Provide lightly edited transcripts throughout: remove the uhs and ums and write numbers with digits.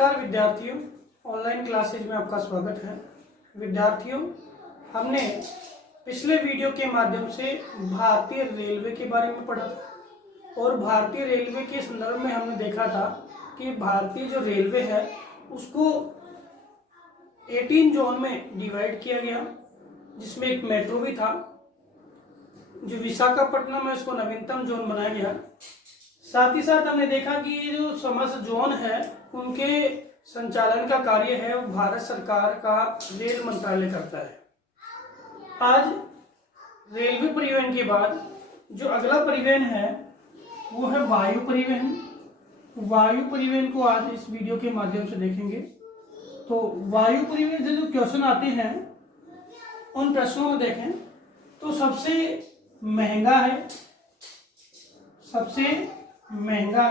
नमस्कार विद्यार्थियों, online classes में आपका स्वागत है। विद्यार्थियों, हमने पिछले वीडियो के माध्यम से भारतीय रेलवे के बारे में पढ़ा था और भारतीय रेलवे के संदर्भ में हमने देखा था कि भारतीय जो रेलवे है उसको 18 जोन में डिवाइड किया गया, जिसमें एक मेट्रो भी था। जो विशाखापट्टनम है उसको नवीनतम जोन बनाया गया। साथ ही साथ हमने देखा कि ये जो समस्त जोन है उनके संचालन का कार्य है वो भारत सरकार का रेल मंत्रालय करता है। आज रेलवे परिवहन के बाद जो अगला परिवहन है वो है वायु परिवहन। वायु परिवहन को आज इस वीडियो के माध्यम से देखेंगे। तो वायु परिवहन से जो क्वेश्चन आते हैं उन प्रश्नों में देखें तो सबसे महंगा है, सबसे महंगा,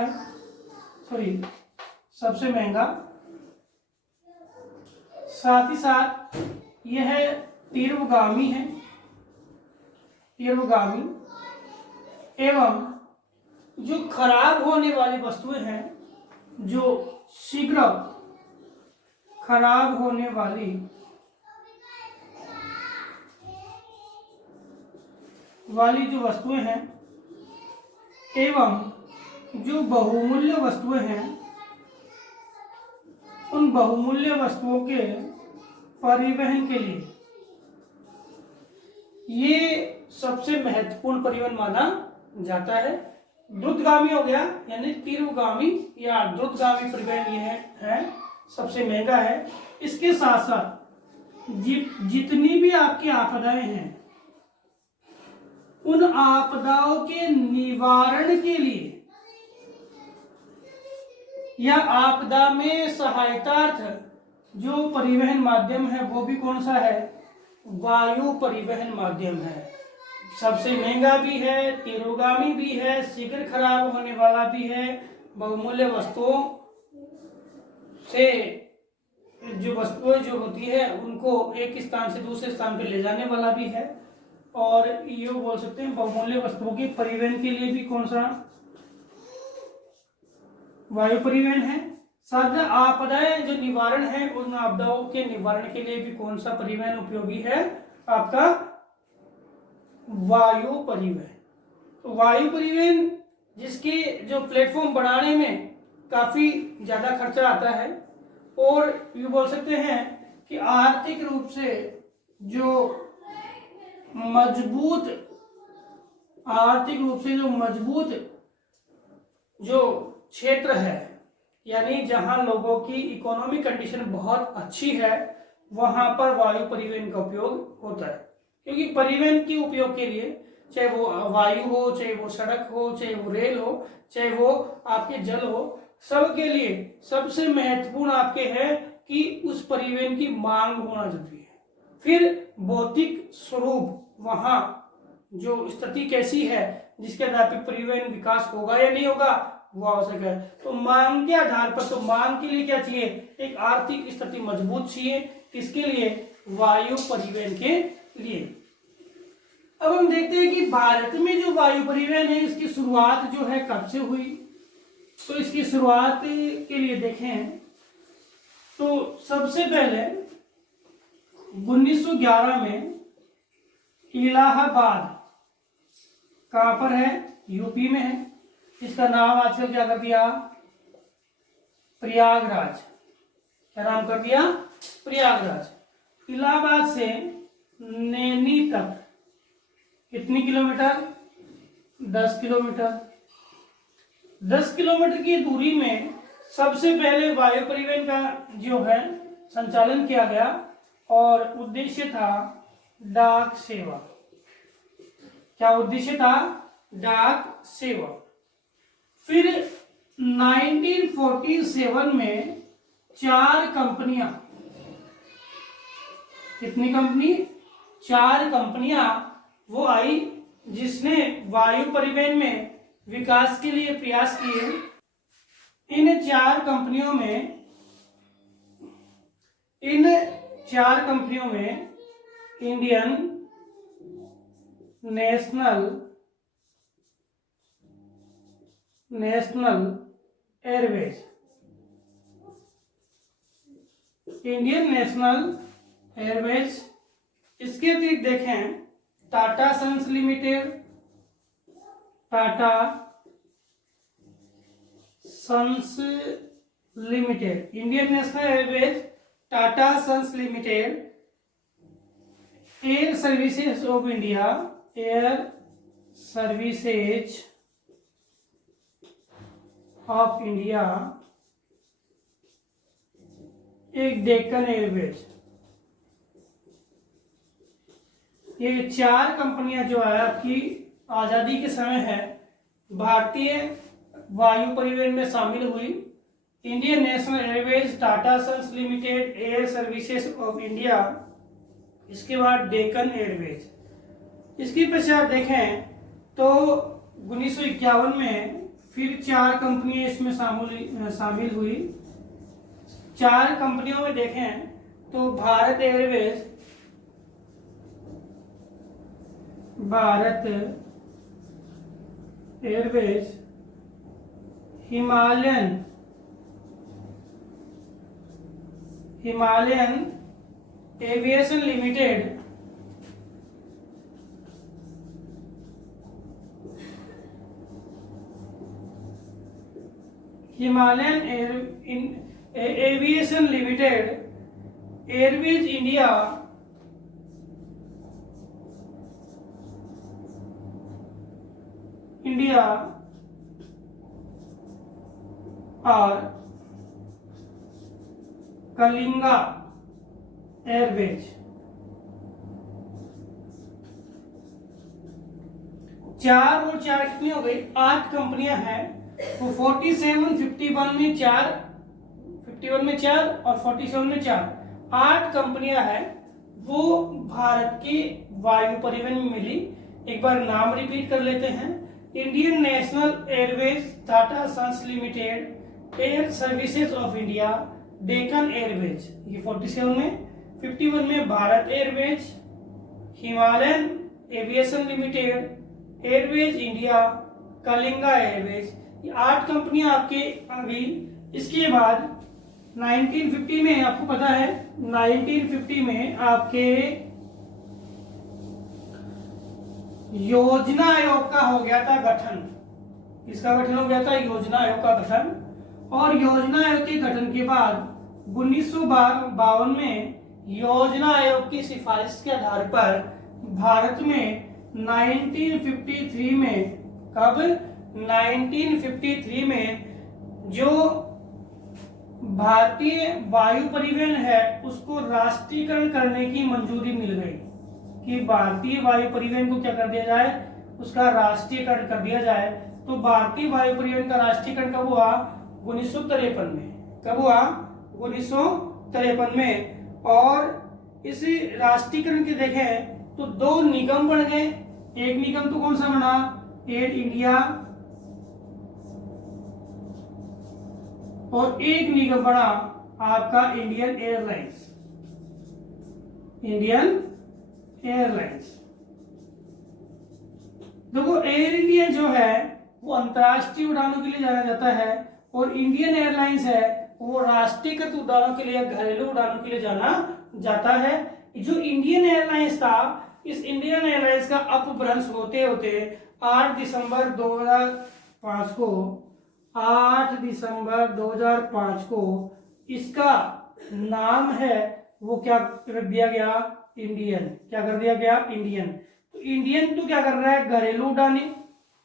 साथ ही साथ यह तीव्रगामी है, एवं जो खराब होने वाली वस्तुएं हैं, जो शीघ्र खराब होने वाली जो वस्तुएं हैं एवं जो बहुमूल्य वस्तुएं हैं, उन बहुमूल्य वस्तुओं के परिवहन के लिए ये सबसे महत्वपूर्ण परिवहन माना जाता है। द्रुतगामी हो गया, यानी तीव्रगामी या द्रुतगामी परिवहन ये है सबसे महंगा है। इसके साथ साथ जितनी भी आपकी आपदाएं हैं उन आपदाओं के निवारण के लिए या आपदा में सहायतार्थ जो परिवहन माध्यम है वो भी कौन सा है? वायु परिवहन माध्यम है। सबसे महंगा भी है, तीव्रगामी भी है, शीघ्र खराब होने वाला भी है, बहुमूल्य वस्तुओं से जो वस्तुएं जो होती है उनको एक स्थान से दूसरे स्थान पर ले जाने वाला भी है। और ये बोल सकते हैं बहुमूल्य वस्तुओं के परिवहन के लिए भी कौन सा? वायु परिवहन है। साथ में आपदाएं जो निवारण है उन आपदाओं के निवारण के लिए भी कौन सा परिवहन उपयोगी है? आपका वायु परिवहन। तो वायु परिवहन जिसके जो प्लेटफॉर्म बनाने में काफी ज्यादा खर्चा आता है और ये बोल सकते हैं कि आर्थिक रूप से जो मजबूत जो क्षेत्र है, यानी जहां लोगों की इकोनॉमिक कंडीशन बहुत अच्छी है, वहां पर वायु परिवहन का उपयोग होता है। क्योंकि परिवहन के उपयोग के लिए चाहे वो वायु हो, चाहे वो सड़क हो, चाहे वो रेल हो, चाहे वो आपके जल हो, सबके लिए सबसे महत्वपूर्ण आपके है कि उस परिवहन की मांग होना जरूरी है। फिर भौतिक स्वरूप वहां जो स्थिति कैसी है जिसके आधार पर परिवहन विकास होगा या नहीं होगा वो आवश्यक है। तो मांग के आधार पर, तो मांग के लिए क्या चाहिए? एक आर्थिक स्थिति मजबूत चाहिए। किसके लिए? वायु परिवहन के लिए। अब हम देखते हैं कि भारत में जो वायु परिवहन है इसकी शुरुआत जो है कब से हुई। तो इसकी शुरुआत के लिए देखें तो सबसे पहले 1911 में इलाहाबाद, कहां पर है? यूपी में है। इसका नाम आजकल क्या कर दिया? प्रयागराज। क्या नाम कर दिया? प्रयागराज। इलाहाबाद से नैनी तक कितनी किलोमीटर? 10 किलोमीटर। 10 किलोमीटर की दूरी में सबसे पहले वायु परिवहन का जो है संचालन किया गया और उद्देश्य था डाक सेवा। क्या उद्देश्य था? डाक सेवा। फिर 1947 में 4 कंपनियां, कितनी कंपनी? 4 कंपनियां वो आई जिसने वायु परिवहन में विकास के लिए प्रयास किए। इन 4 कंपनियों में Indian National Airways, Indian National Airways. इसके अतिरिक्त देखें Tata Sons Limited, Tata Sons Limited, Indian National Airways, Tata Sons Limited, Air Services of India, Air Services of India, एक डेक्कन एयरवेज। ये चार कंपनियां जो है आपकी आजादी के समय है भारतीय वायु परिवहन में शामिल हुई। Indian National Airways, Tata Sons Limited, Air Services of India, इसके बाद डेक्कन एयरवेज। इसके पश्चात देखें तो 1951 में फिर चार कंपनियां इसमें शामिल हुई। चार कंपनियों में देखें तो Bharat Airways, Bharat Airways, Himalayan Aviation limited, Himalayan Aviation Limited, Airways India, और कलिंगा एयरवेज। चार और चार कितनी हो गई? 8 कंपनियां हैं। तो 47, 51 में 4, 51 में 4 और 47 में 4, 8 कंपनियां हैं वो भारत की वायु परिवहन में मिली। एक बार नाम रिपीट कर लेते हैं। Indian National Airways, Tata Sons Limited, Air Services of India, Deccan Airways, ये 47 में। 51 में Bharat Airways, Himalayan Aviation Limited, Airways India, Kalinga Airways, ये 8 कंपनियां आपके आ गई। इसके बाद 1950 में आपको पता है 1950 में आपके योजना आयोग का हो गया था गठन। किसका गठन हो गया था? योजना आयोग का गठन। और योजना आयोग के गठन के बाद 1952 में योजना आयोग की सिफारिश के आधार पर भारत में 1953 में, कब? 1953 में जो भारतीय वायु परिवहन है उसको राष्ट्रीयकरण करने की मंजूरी मिल गई कि भारतीय वायु परिवहन को क्या कर दिया जाए? उसका राष्ट्रीयकरण कर दिया जाए। तो भारतीय वायु परिवहन का राष्ट्रीयकरण कब हुआ? 1953 में। कब हुआ? 1953 में। और इस राष्ट्रीयकरण के देखें तो 2 निगम बन गए। एक निगम तो कौन सा बना? एयर इंडिया, और एक निगम बना आपका इंडियन एयरलाइंस। Indian airlines. देखो एयर इंडिया जो है वो अंतरराष्ट्रीय उड़ानों के लिए जाना जाता है, और इंडियन एयरलाइंस है वो राष्ट्रीयकृत उड़ानों के लिए, घरेलू उड़ानों के लिए जाना जाता है। जो इंडियन एयरलाइंस था, इस इंडियन एयरलाइंस का अपभ्रंश होते होते 8 दिसंबर 2005 को 8 दिसंबर 2005 को इसका नाम है वो क्या कर दिया गया? इंडियन। क्या कर दिया गया? इंडियन। तो इंडियन तो क्या कर रहा है? घरेलू उड़ानें।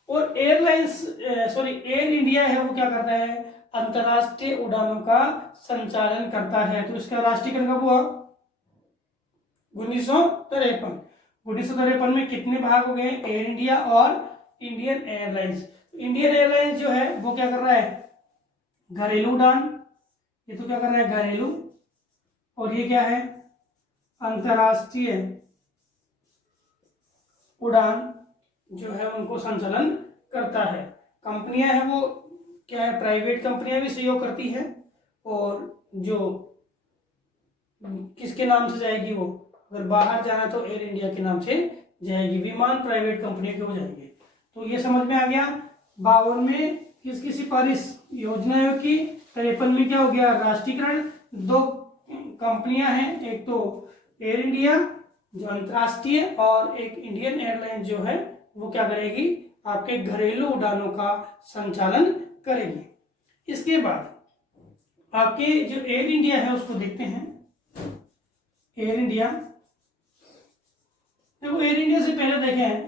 और एयरलाइंस एयर इंडिया है वो क्या करता है? अंतरराष्ट्रीय उड़ानों का संचालन करता है। तो इसका राष्ट्रीयकरण कब हुआ? 1953। 1953 में कितने भाग हो गए? एयर इंडिया और इंडियन एयरलाइंस। इंडियन एयरलाइंस जो है वो क्या कर रहा है? घरेलू उड़ान। ये तो क्या कर रहा है? घरेलू। और ये क्या है? अंतरराष्ट्रीय उड़ान जो है उनको संचालन करता है। कंपनियां हैं वो क्या है? प्राइवेट कंपनियां भी सहयोग करती हैं, और जो किसके नाम से जाएगी वो? अगर बाहर जाना तो एयर इंडिया के नाम से जाएगी। विमान प्राइवेट कंपनियों के हो जाएंगे। तो ये समझ में आ गया। 52 में किसकी सिफारिश? योजना आयोग की। 53 में क्या हो गया? राष्ट्रीयकरण। 2 कंपनियां हैं, एक तो एयर इंडिया जो अंतर्राष्ट्रीय, और एक इंडियन एयरलाइन जो है वो क्या करेगी, आपके घरेलू उड़ानों का संचालन करेगी। इसके बाद आपके जो एयर इंडिया है उसको देखते हैं। एयर इंडिया, देखो एयर इंडिया से पहले देखें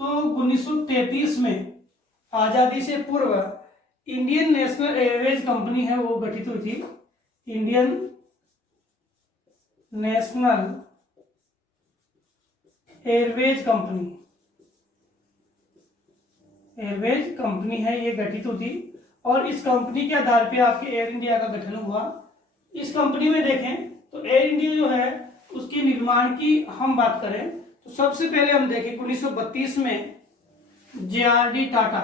तो 1933 में आजादी से पूर्व इंडियन नेशनल एयरवेज कंपनी है वो गठित हुई थी। इंडियन नेशनल एयरवेज कंपनी है, ये गठित हुई थी, और इस कंपनी के आधार पे आपके एयर इंडिया का गठन हुआ। इस कंपनी में देखें तो एयर इंडिया जो है उसके निर्माण की हम बात करें तो सबसे पहले हम देखें 1932 में जे.आर.डी. टाटा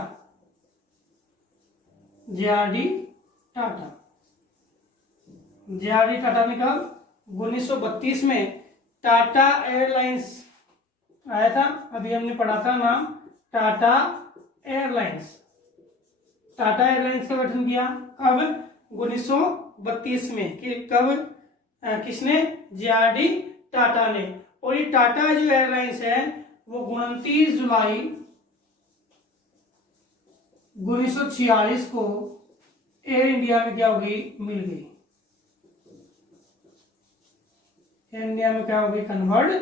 ने कहा 1932 में टाटा एयरलाइंस आया था, अभी हमने पढ़ा था नाम टाटा एयरलाइंस का गठन किया कब, 1932 में। कब, किसने, जे.आर.डी. टाटा ने। और ये टाटा जो एयरलाइंस है वो 29 जुलाई 1946 को एयर इंडिया में क्या हो गई, मिल गई। एयर इंडिया में क्या हो गई, कन्वर्ट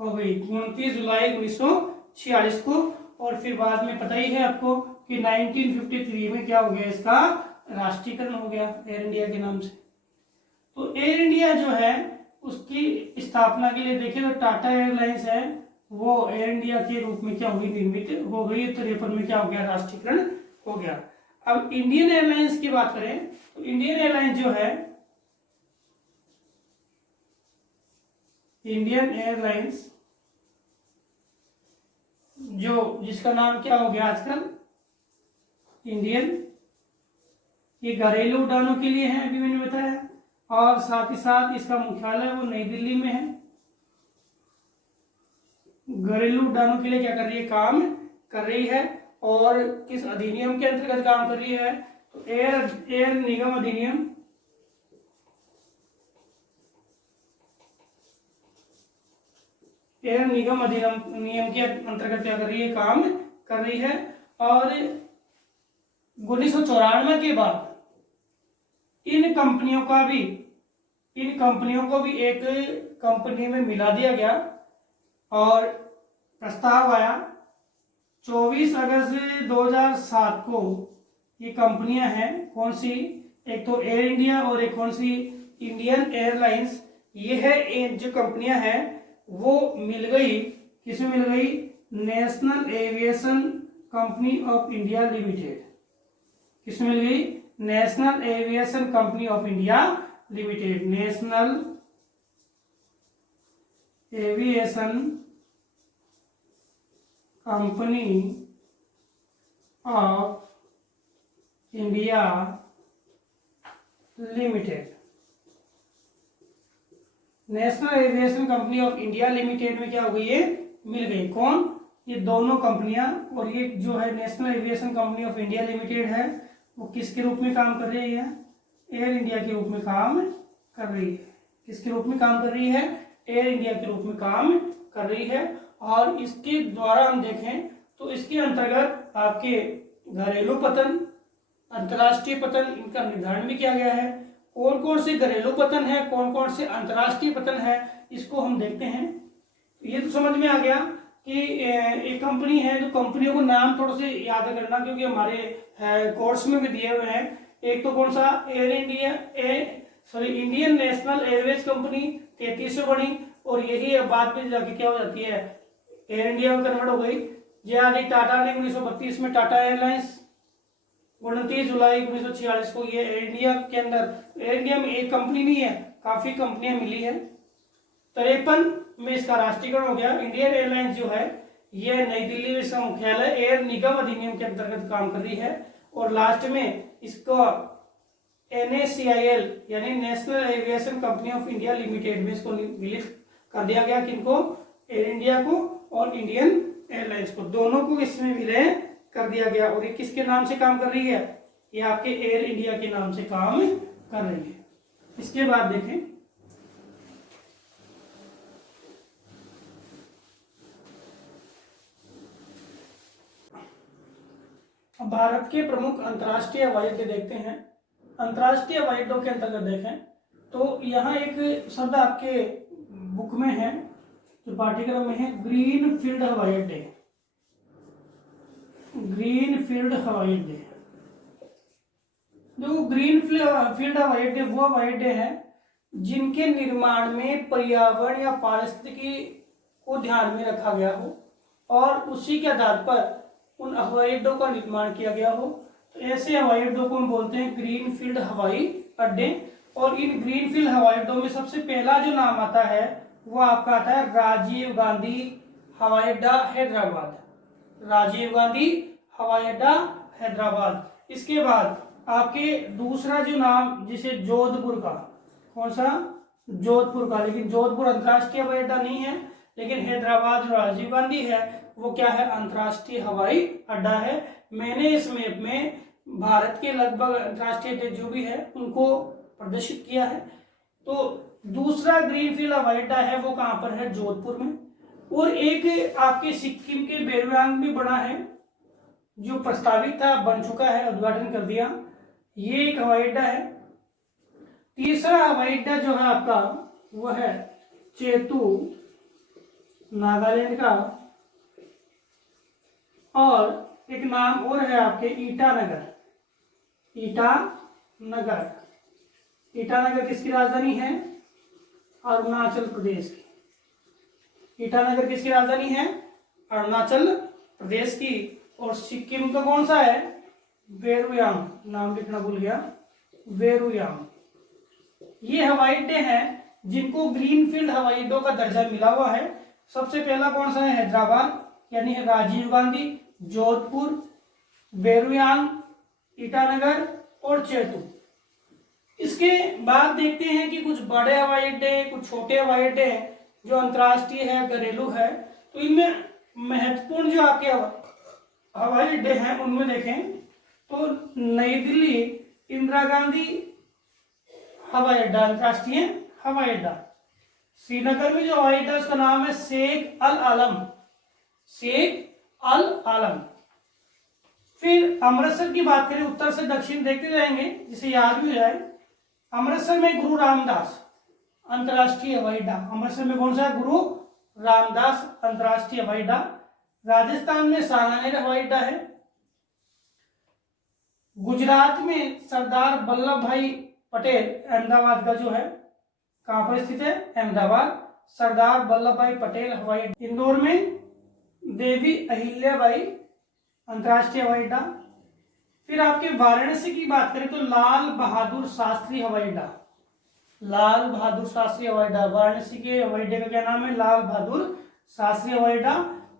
हो गई 29 जुलाई 1946 को। और फिर बाद में पता ही है आपको कि 1953 में क्या हो गया, इसका राष्ट्रीयकरण हो गया एयर इंडिया के नाम से। तो एयर इंडिया जो है उसकी स्थापना के लिए देखें तो टाटा एयरलाइंस है वो एयर इंडिया के रूप में क्या हुई, निर्मित हो गई। 53 में क्या हो गया, राष्ट्रीयकरण हो गया। अब इंडियन एयरलाइंस की बात करें तो इंडियन एयरलाइंस जो है, इंडियन एयरलाइंस जो जिसका नाम क्या हो गया आजकल इंडियन, ये घरेलू उड़ानों के लिए है, अभी मैंने बताया, और साथ ही साथ इसका मुख्यालय वो नई दिल्ली में है। घरेलू उड़ानों के लिए क्या कर रही है, काम कर रही है। और किस अधिनियम के अंतर्गत काम कर रही है, तो एयर निगम अधिनियम, एयर निगम अधिनियम के अंतर्गत क्या कर रही है, काम कर रही है। और 1994 के बाद इन कंपनियों को भी एक कंपनी में मिला दिया गया और प्रस्ताव आया 24 अगस्त 2007 को। ये कंपनियां हैं कौन सी, एक तो एयर इंडिया और एक कौन सी, इंडियन एयरलाइंस। ये है जो कंपनियां हैं वो मिल गई, किसमें मिल गई, national aviation company of India limited. किसमें मिल गई, national aviation company of India limited. National aviation company of India limited. National aviation company of India limited में क्या हो गई, ये मिल गई। कौन, ये दोनों कंपनियां। और ये जो है national aviation company of India limited है वो किसके रूप में काम कर रही है, एयर इंडिया के रूप में काम कर रही है। किसके रूप में काम कर रही है, एयर इंडिया के रूप में काम कर रही है। और इसके द्वारा हम देखें तो इसके अंतर्गत आपके घरेलू पतन, अंतर्राष्ट्रीय पतन, इनका निर्धारण भी किया गया है। कौन कौन से घरेलू पतन है, कौन कौन से अंतर्राष्ट्रीय पतन है, इसको हम देखते हैं। ये तो समझ में आ गया कि एक कंपनी है, जो कंपनियों को नाम थोड़ा से याद करना क्योंकि हमारे कोर्स में भी दिए हुए हैं। एक तो कौन सा, air India, Indian National Airways company 33 से बनी और यही बाद में जाके क्या हो जाती है, एयर इंडिया में कन्वर्ट हो गई। जे.आर.डी. टाटा ने 1932 में टाटा एयरलाइंस, 29 जुलाई 1946 को ये एयर इंडिया के अंदर, एयर इंडिया में एक कंपनी नहीं है, काफी कंपनियां मिली है। 53 में इसका राष्ट्रीयकरण हो गया। इंडियन एयरलाइंस जो है ये नई दिल्ली में इसका मुख्यालय एयर निगम अधिनियम के अंतर्गत काम कर रही है। और लास्ट में इसको NACIL यानी national aviation company of India limited में इसको विलित कर दिया गया। किनको, एयर इंडिया को और इंडियन एयरलाइंस को, दोनों को इसमें विलय कर दिया गया। और ये किसके नाम से काम कर रही है, ये आपके एयर इंडिया के नाम से काम कर रही है। इसके बाद देखें अब भारत के प्रमुख अंतर्राष्ट्रीय हवाई अड्डे देखते हैं। अंतर्राष्ट्रीय हवाई अड्डों के अंतर्गत देखें तो यहाँ एक शब्द आपके बुक में है, जो पाठ्यक्रम में है, ग्रीन फील्ड हवाई अड्डे। ग्रीन फील्ड हवाई अड्डे, जो ग्रीन फील्ड हवाई अड्डे वो हवाई अड्डे हैं जिनके निर्माण में पर्यावरण या पारिस्थितिकी को ध्यान में रखा गया हो और उसी के आधार पर उन हवाई अड्डों का निर्माण किया गया हो। तो ऐसे हवाई अड्डों को हम बोलते हैं ग्रीन फील्ड हवाई अड्डे। और इन ग्रीन फील्ड हवाई अड्डों में सबसे पहला जो नाम आता है वो आपका आता है राजीव गांधी हवाई अड्डा हैदराबाद। राजीव गांधी हवाई अड्डा हैदराबाद। इसके बाद आपके दूसरा जो नाम, जिसे जोधपुर का, कौन सा, जोधपुर का, लेकिन जोधपुर अंतर्राष्ट्रीय हवाई अड्डा नहीं है, लेकिन हैदराबाद जो राजीव गांधी है वो क्या है, अंतर्राष्ट्रीय हवाई अड्डा है। मैंने इस मैप में भारत के लगभग अंतर्राष्ट्रीय अड्डे जो भी है उनको प्रदर्शित किया है। तो दूसरा ग्रीनफील्ड हवाई अड्डा है वो कहाँ पर है, जोधपुर में। और एक आपके सिक्किम के बेरुयांग में बना है, जो प्रस्तावित था, बन चुका है, उद्घाटन कर दिया, ये एक हवाई अड्डा है। तीसरा हवाई अड्डा जो है आपका वो है चेतू, नागालैंड का। और एक नाम और है आपके ईटानगर। ईटानगर, ईटानगर किसकी राजधानी है, अरुणाचल प्रदेश की। ईटानगर किसकी राजधानी है, अरुणाचल प्रदेश की। और सिक्किम का कौन सा है, बेरुयांग, नाम लिखना भूल गया, बेरुयांग। ये हवाई अड्डे हैं जिनको ग्रीनफील्ड हवाई अड्डों का दर्जा मिला हुआ है। सबसे पहला कौन सा है, हैदराबाद, यानी है राजीव गांधी, जोधपुर, बेरुयांग, ईटानगर और चेतू। इसके बाद देखते हैं कि कुछ बड़े हवाई अड्डे, कुछ छोटे हवाई अड्डे हैं जो अंतर्राष्ट्रीय है, घरेलू है। तो इनमें महत्वपूर्ण जो आपके हवाई अड्डे हैं उनमें देखें तो नई दिल्ली इंदिरा गांधी हवाई अड्डा, अंतर्राष्ट्रीय हवाई अड्डा। श्रीनगर में जो हवाई अड्डा उसका नाम है शेख अल आलम, शेख अल आलम। फिर अमृतसर की बात करें, उत्तर से दक्षिण देखते जाएंगे जिसे याद भी हो जाए। अमृतसर में गुरु रामदास अंतर्राष्ट्रीय हवाई अड्डा, अमृतसर में कौन सा है, गुरु रामदास अंतर्राष्ट्रीय हवाई अड्डा। राजस्थान में सांगानेर हवाई अड्डा है। गुजरात में सरदार वल्लभ भाई पटेल, अहमदाबाद का जो है, कहां पर स्थित है, अहमदाबाद, सरदार वल्लभ भाई पटेल हवाई अड्डा। इंदौर में देवी अहिल्याबाई अंतर्राष्ट्रीय हवाई अड्डा। फिर आपके वाराणसी की बात करें तो लाल बहादुर शास्त्री हवाई अड्डा, लाल बहादुर शास्त्री हवाई अड्डा। वाराणसी के हवाई अड्डे का क्या नाम है, लाल बहादुर शास्त्री हवाई अड्डा।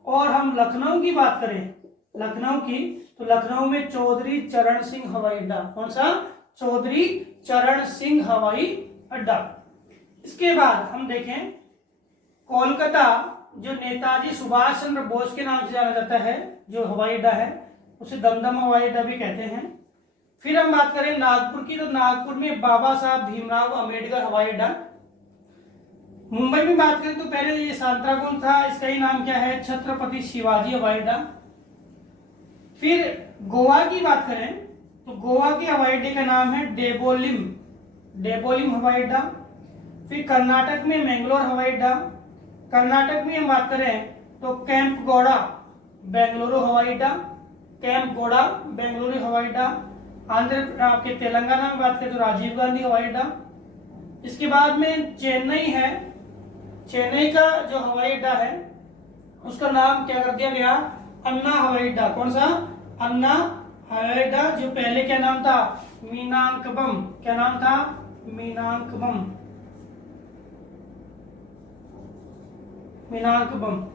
और हम लखनऊ की बात करें, लखनऊ की, तो लखनऊ में चौधरी चरण सिंह हवाई अड्डा। कौन सा, चौधरी चरण सिंह हवाई अड्डा। इसके बाद हम देखें कोलकाता, जो नेताजी सुभाष चंद्र बोस के नाम से जाना जाता है, जो हवाई अड्डा है उसे दमदम हवाई अड्डा भी कहते हैं। फिर हम बात करें नागपुर की, तो नागपुर में बाबा साहब भीमराव अंबेडकर हवाई अड्डा। मुंबई में बात करें तो पहले ये सांतरागाछ था, इसका ही नाम क्या है, छत्रपति शिवाजी हवाई अड्डा। फिर गोवा की बात करें तो गोवा के हवाई अड्डे का नाम है डेबोलिम, डेबोलिम हवाई अड्डा। फिर कर्नाटक में मैंगलोर हवाई अड्डा। कर्नाटक में हम बात करें तो कैंपगौड़ा बेंगलुरु हवाई अड्डा, कैंपगौड़ा बेंगलुरु हवाई अड्डा। आंध्र आपके तेलंगाना में बात करें तो राजीव गांधी हवाई अड्डा। इसके बाद में चेन्नई है, चेन्नई का जो हवाई अड्डा है उसका नाम क्या कर दिया गया, अन्ना हवाई अड्डा। कौन सा, अन्ना हवाई अड्डा, जो पहले क्या नाम था, मीनांकबम। क्या नाम था, मीनांकबम, मीनांकबम।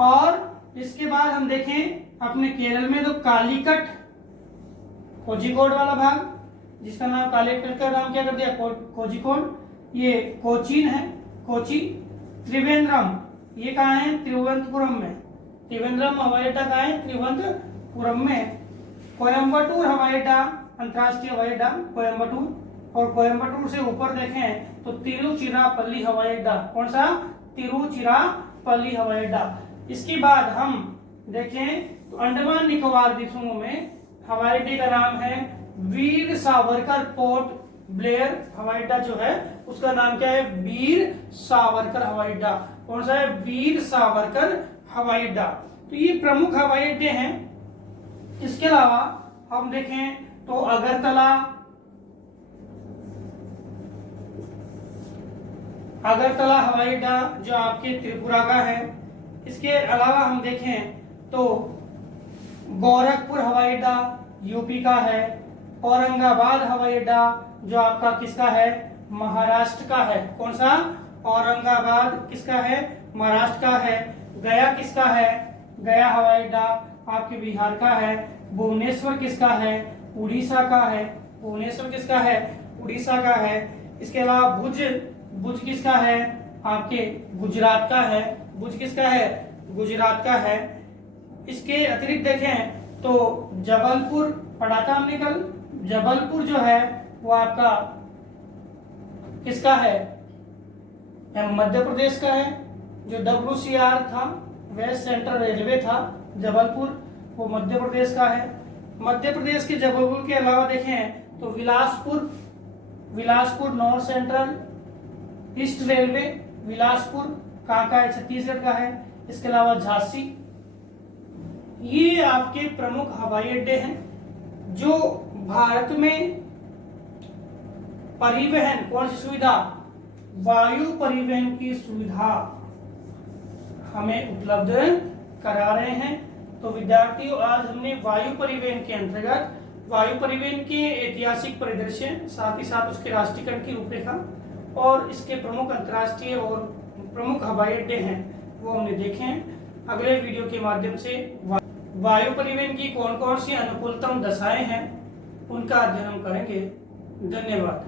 और इसके बाद हम देखें अपने केरल में तो कालीकट, कोझिकोड वाला भाग, जिसका नाम कालीकट का नाम क्या कर दिया, कोझिकोड, ये कोचीन है, कोची। त्रिवेंद्रम, ये कहाँ है, तिरुवनंतपुरम में। त्रिवेंद्रम हवाई अड्डा कहाँ है, तिरुवनंतपुरम में। कोयम्बटूर हवाई अड्डा, अंतर्राष्ट्रीय हवाई अड्डा कोयम्बटूर। और कोयम्बटूर से ऊपर देखें तो तिरुचिरापल्ली हवाई अड्डा। कौन सा, तिरुचिरापल्ली हवाई अड्डा। इसके बाद हम देखें तो अंडमान निकोबार द्वीप समूह में हवाई अड्डे का नाम है वीर सावरकर पोर्ट ब्लेयर हवाई अड्डा जो है उसका नाम क्या है, वीर सावरकर हवाई अड्डा। कौन सा है, वीर सावरकर हवाई अड्डा। तो ये प्रमुख हवाई अड्डे हैं। इसके अलावा हम देखें तो अगरतला हवाई अड्डा जो आपके त्रिपुरा का है। इसके अलावा हम देखें तो गोरखपुर हवाई अड्डा यूपी का है। औरंगाबाद हवाई अड्डा जो आपका किसका है, महाराष्ट्र का है। कौन सा, औरंगाबाद किसका है, महाराष्ट्र का है। गया किसका है, गया हवाई अड्डा आपके बिहार का है। भुवनेश्वर किसका है, उड़ीसा का है। भुवनेश्वर किसका है, उड़ीसा का है। इसके अलावा भुज किसका है, आपके गुजरात का है। भुज किसका है, गुजरात का है। इसके अतिरिक्त देखें तो जबलपुर पढ़ा था हमने कल, जबलपुर जो है वो आपका किसका है, मध्य प्रदेश का है। जो WCR था, वेस्ट सेंट्रल रेलवे था, जबलपुर वो मध्य प्रदेश का है। मध्य प्रदेश के जबलपुर के अलावा देखें तो Bilaspur north central east railway, Bilaspur कहाँ का है, छत्तीसगढ़ का है। इसके अलावा झांसी। ये आपके प्रमुख हवाई अड्डे हैं जो भारत में परिवहन, कौन सी सुविधा, वायु परिवहन की सुविधा हमें उपलब्ध करा रहे हैं। तो विद्यार्थियों, आज हमने वायु परिवहन के अंतर्गत वायु परिवहन के ऐतिहासिक परिदृश्य, साथ ही साथ उसके राष्ट्रीयकरण की रूपरेखा और इसके प्रमुख अंतर्राष्ट्रीय और प्रमुख हवाई अड्डे हैं वो हमने देखे हैं। अगले वीडियो के माध्यम से वायु परिवहन की कौन कौन सी अनुकूलतम दशाएं हैं उनका अध्ययन हम करेंगे। धन्यवाद।